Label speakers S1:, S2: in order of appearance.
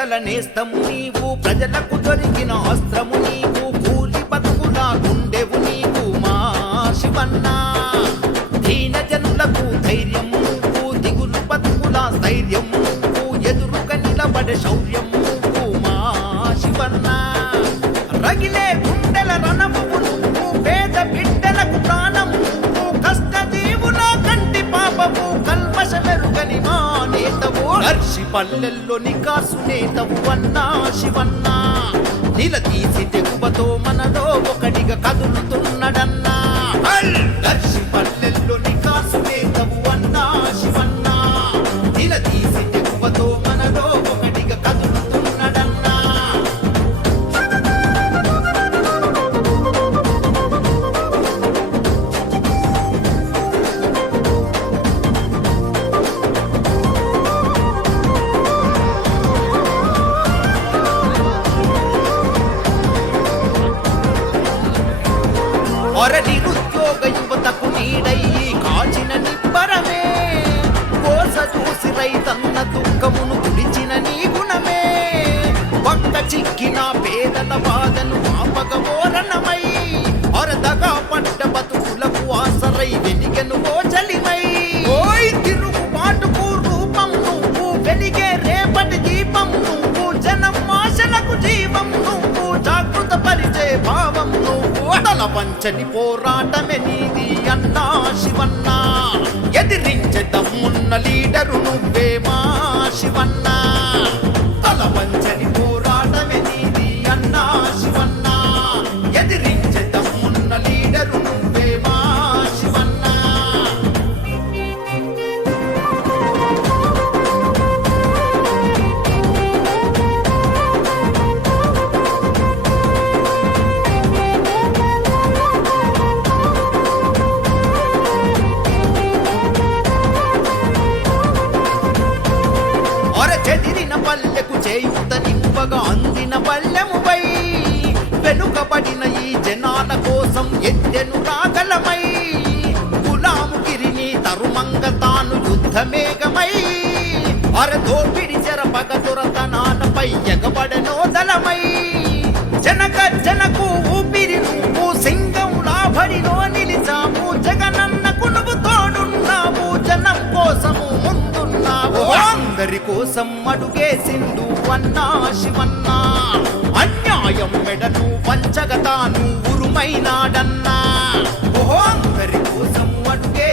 S1: పేదల నేస్తము నీవు ప్రజలకు దొరికిన అస్త్రము నీవు కూలి బతుకుల గుండెవు నీవు మా శివన్నా. దీన జనులకు ధైర్యం నువ్వు దిగులు బతుకుల స్థైర్యం నువ్వు ఎదురుగా నిలబడే శౌర్యం నువ్వు మా శివన్నా. రగిలే పల్లెల్లో నికాసునే తవ్వన్నా అన్నా శివన్నా. నిలదీసి తెగువతో మనలో ఒకటిగా కదులుతున్నడన్నా. ఒర నిరుద్యోగ యువతకు నీడయి కాచిన నిబ్బరమే. కోస చూసి రైతన్న దుఃఖము నువ్వు పంచని పోరాటమే నీది అన్నా శివన్నా. ఎదిరించే దమ్మున్న లీడరు నువ్వేమా? ఒర పల్లెకు చేయుత నింపగా అందిన పల్లెముపై వెనుకబడిన ఈ జనాల కోసం ఎత్తెను రాగలమై గులాముగిరిని తరుమంగ తాను యుద్ధమేఘమై. అరదోపిడి చెరపగ దొరతనాలపై ఎగబడనోదలమై అందరి కోసం అడుగే అడుగేసిండు అన్నా శివన్నా. అన్యాయం మెడను వంచగతాను ఉరుమైనాడన్నా. ఓహో అందరి కోసం అడుగే